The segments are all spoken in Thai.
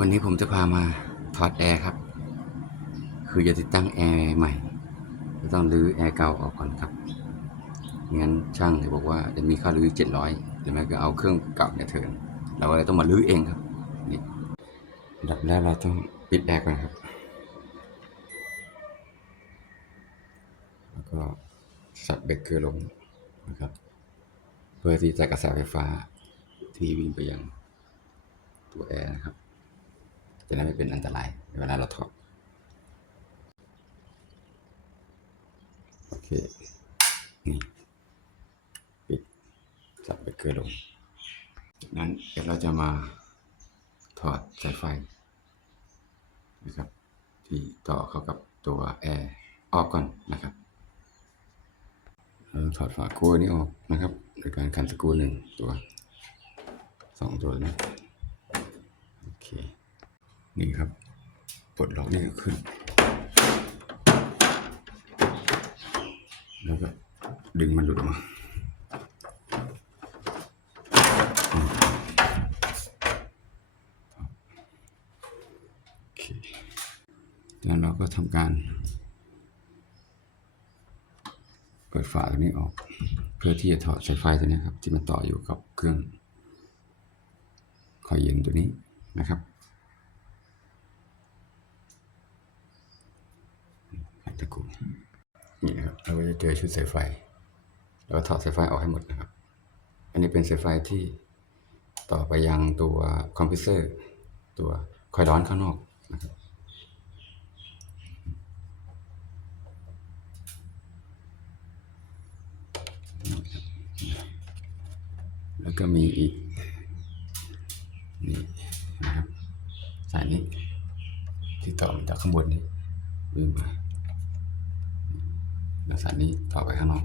วันนี้ผมจะพามาถอดแอร์ครับ คือจะติดตั้งแอร์ใหม่จะต้องรื้อแอร์เก่าออกก่อนครับงั้นช่างเขาบอกว่าจะมีค่ารื้อเจ็ดร้อยหรือไม่ก็เอาเครื่องเก่าเนี่ยเถินเราเลยต้องมารื้อเองครับนี่อันดับแรกเราต้องปิดแอร์ก่อนครับ แล้วก็สับเบรกเกอร์ลงนะครับ เพื่อที่จะกระแสไฟฟ้าที่วิ่งไปยังตัวแอร์นะครับ จะได้ไม่เป็นอันตรายเวลาเราถอดโอเค นี่ปิดสับเบรกเกอลงจากนั้นเดี๋ยวเราจะมาถอดสายไฟนะครับที่ต่อเข้ากับตัวแอร์ออกก่อนนะครับเราถอดฝาคู่นี้ออกนะครับ โดยการขันสกรูหนึ่งตัวสองตัวนะโอเค นี่ครับปลดล็อกนี่ขึ้น แล้วก็ดึงมันหลุดออกมาโอเคแล้วเราก็ทำการ เปิดฝาตัวนี้ออก เพื่อที่จะถอดสายไฟตัวนี้ครับ ที่มันต่ออยู่กับเครื่องคอยเย็นตัวนี้นะครับขัน ตะกรุนี่นะครับเราก็จะเจอชุดสายไฟแล้วก็ถอดสายไฟออกให้หมดนะครับ อันนี้เป็นสายไฟที่ต่อไปยังตัวคอมพิวเซอร์ตัวคอยร้อนข้างนอกนะครับแล้วก็มีอีกนี่นะครับสายนี้ที่ต่อมาจากข้างบนนี้วิ่งมาแล้ว สายนี้ต่อไปข้างนอก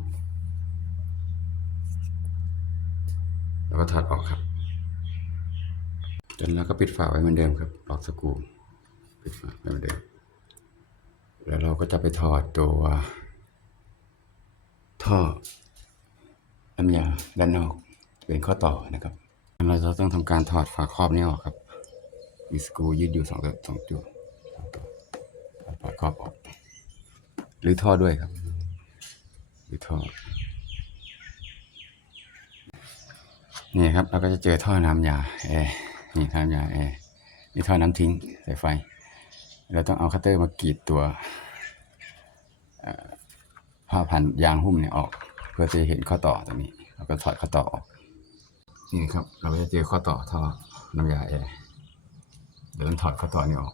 แล้วก็ถอดออกครับจนแล้วก็ปิดฝาไว้เหมือนเดิมครับล็อกสกรูปิดฝาไว้เหมือนเดิม แล้วเราก็จะไปถอดตัว ท่อน้ำยาด้านนอกเป็นข้อต่อนะครับเราจะต้องทำการถอดฝาครอบนี้ออกครับมีสกรูยืดอยู่สองตัวสองจุดถอดฝาครอบออก หรือท่อด้วยครับ หรือท่อ นี่ครับเราก็จะเจอท่อน้ำยาแอร์นี่ท่อน้ำยาแอร์นี่ท่อน้ำทิ้งสายไฟ เราต้องเอาคัตเตอร์มากรีดตัวผ้าพันยางหุ้มเนี่ยออก เพื่อจะเห็นข้อต่อตรงนี้ เราก็ถอดข้อต่อออก นี่ครับ เราก็จะเจอข้อต่อท่อน้ำยาแอร์เดี๋ยวต้องถอดข้อต่อนี้ออก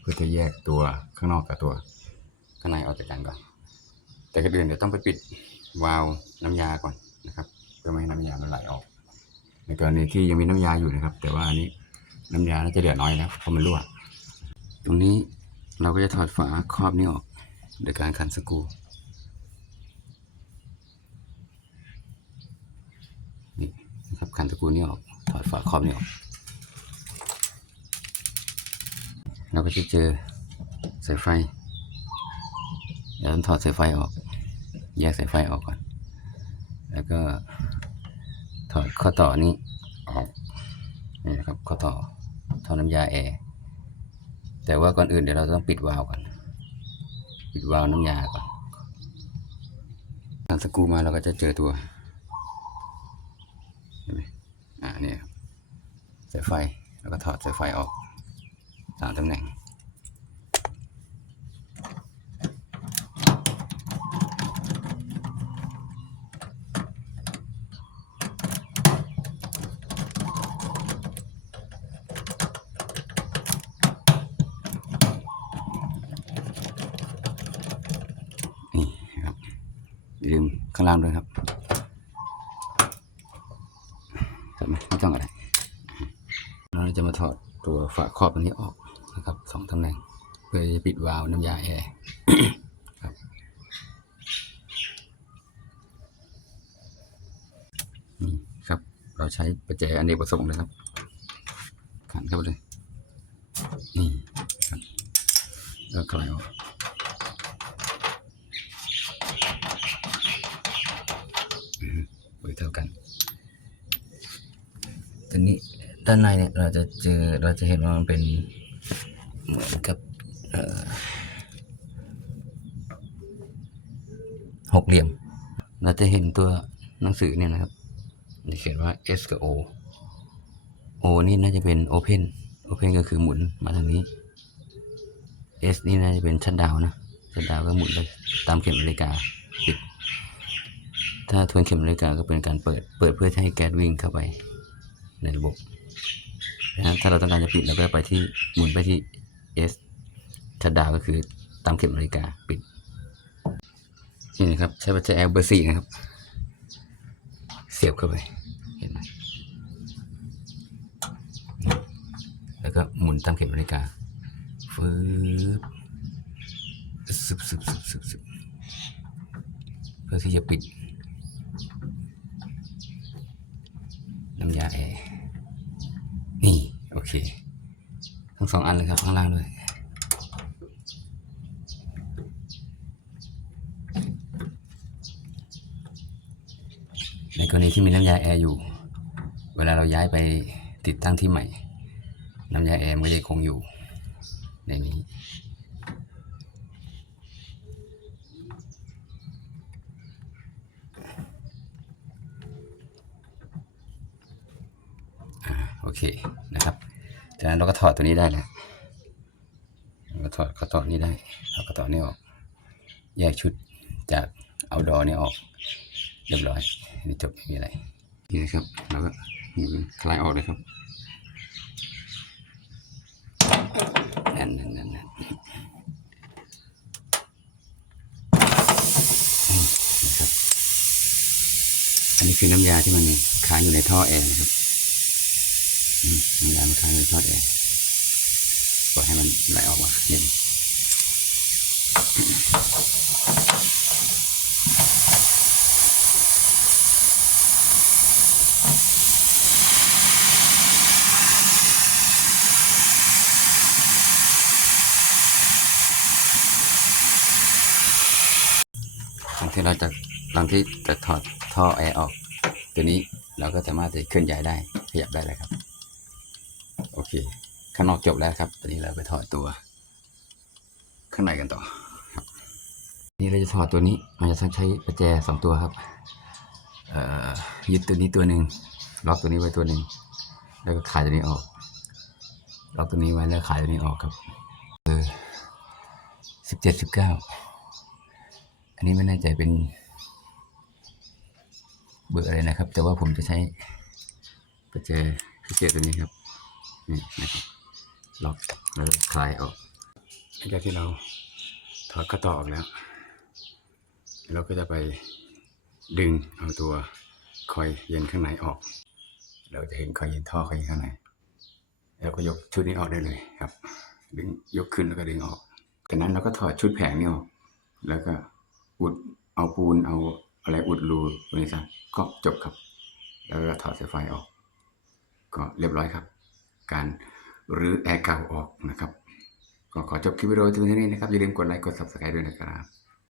เพื่อจะแยกตัวข้างนอกกับตัวข้างในออกจากกันก่อน แต่ก่อนอื่นเดี๋ยวต้องไปปิดวาล์วน้ำยาก่อนนะครับเพื่อไม่ให้น้ำยามันไหลออก ในกรณีที่ยังมีน้ำยาอยู่นะครับ แต่ว่าอันนี้น้ำยาน่าจะเหลือน้อยแล้วเพราะมันรั่วตรงนี้เราก็จะถอดฝาครอบนี้ออกโดยการขันสกูนี่นะครับขันสกูนี้ออกถอดฝาครอบนี้ออกเราก็จะเจอสายไฟเดี๋ยวถอดสายไฟออก แยกสายไฟออกก่อน แล้วก็ถอดข้อต่อนี้ออกนี่นะครับข้อต่อท่อน้ำยาแอร์แต่ว่าก่อนอื่นเดี๋ยวเราต้องปิดวาล์วก่อน ปิดวาล์วน้ำยาก่อนทางสกรูมาเราก็จะเจอตัวเห็นไหมอ่าเนี่ยครับสายไฟแล้วก็ถอดสายไฟออกสามตำแหน่ง นี่ครับ อย่าลืมข้างล่างด้วยครับใช่ไหมไม่ต้องอะไรเราจะมาถอดตัวฝาครอบอันนี้ออกนะครับสองตำแหน่ง เพื่อจะปิดวาล์วน้ำยาแอร์ครับนี่ครับ เราใช้ประแจอเนกประสงค์นะครับขันเข้าไปเลยนี่ครับแล้วคลายออก ตัวนี้ด้านในเนี่ยเราจะเจอเราจะเห็นว่ามันเป็นเหมือนกับหกเหลี่ยม เราจะเห็นตัวหนังสือเนี่ยนะครับจะเขียนว่า S กับ O O นี่น่าจะเป็น Open Open ก็คือหมุนมาทางนี้ S นี่น่าจะเป็นชัดดาวนะชัดดาวก็หมุนไปตามเข็มนาฬิกาปิดถ้าทวนเข็มนาฬิกาก็เป็นการเปิด เปิดเพื่อให้แก๊สวิ่งเข้าไป ในระบบนะครับถ้าเราต้องการจะปิดเราก็ไปที่หมุนไปที่ S ชัดดาวก็คือตามเข็มนาฬิกาปิดนี่นะครับใช้ปัจจัย L เบอร์สี่นะครับ เสียบเข้าไปเห็นไหมแล้วก็หมุนตามเข็มนาฬิกาฟืบซึบซึบซึบซึบซึบเพื่อที่จะปิดน้ำยาแอร์นี่โอ เค ทั้งสองอันเลยครับ ข้างล่างด้วยในกรณีที่มีน้ำยาแอร์อยู่ เวลาเราย้ายไปติดตั้งที่ใหม่ น้ำยาแอร์มันก็จะคงอยู่ ในนี้อ่าโอเคนะครับ จากนั้นเราก็ถอดตัวนี้ได้แล้วเราก็ถอดข้อต่อนี้ได้เอาข้อต่อนี้ออก แยกชุดจากเอาดอนี่ออก เรียบร้อยอันนี่จบไม่มีอะไรนี่นะครับเราก็หมุนคลายออกเลยครับแน่นแน่นแน่นแน่นอืมนะครับอันนี้คือน้ำยาที่มันค้างอยู่ในท่อแอร์นะครับอืมน้ำยา มันค้างในท่อแอร์ปล่อยให้มันไหลออกมาเย็นหลังที่เราจะหลังที่จะถอดท่อแอร์ออก ตัวนี้เราก็สามารถจะเคลื่อนย้ายได้ขยับได้เลยครับ ข้างนอกจบแล้วครับ ตอนนี้เราไปถอดตัวข้างในกันต่อครับนี่เราจะถอดตัวนี้มันจะต้องใช้ประแจสองตัวครับยึดตัวนี้ตัวหนึ่งล็อกตัวนี้ไว้ตัวหนึ่งแล้วก็ขายตัวนี้ออกล็อกตัวนี้ไว้แล้วขายตัวนี้ออกครับเออสิบเจ็ดสิบเก้าอันนี้ไม่แน่ใจเป็นเบอร์อะไรนะครับ แต่ว่าผมจะใช้ประแจพิเศษตัวนี้ครับ นี่นะครับล็อกแล้วคลายออกหลังจากที่เราถอดกระต่อออกแล้ว เราก็จะไปดึงเอาตัวคอยเย็นข้างในออก เราจะเห็นคอยเย็นท่อคอยเย็นข้างในแล้วก็ยกชุดนี้ออกได้เลยครับ ดึงยกขึ้นแล้วก็ดึงออกจากนั้นเราก็ถอดชุดแผงนี้ออกแล้วก็อุดเอาปูนเอาอะไรอุดรูตรงนี้ซะก็จบครับ แล้วก็ถอดสายไฟออก ก็เรียบร้อยครับ การหรือแอร์เก่าออกนะครับ ก็ขอจบคลิปวิดีโอที่นี้นะครับ อย่าลืมกดไลค์กด subscribe ด้วยนะครับ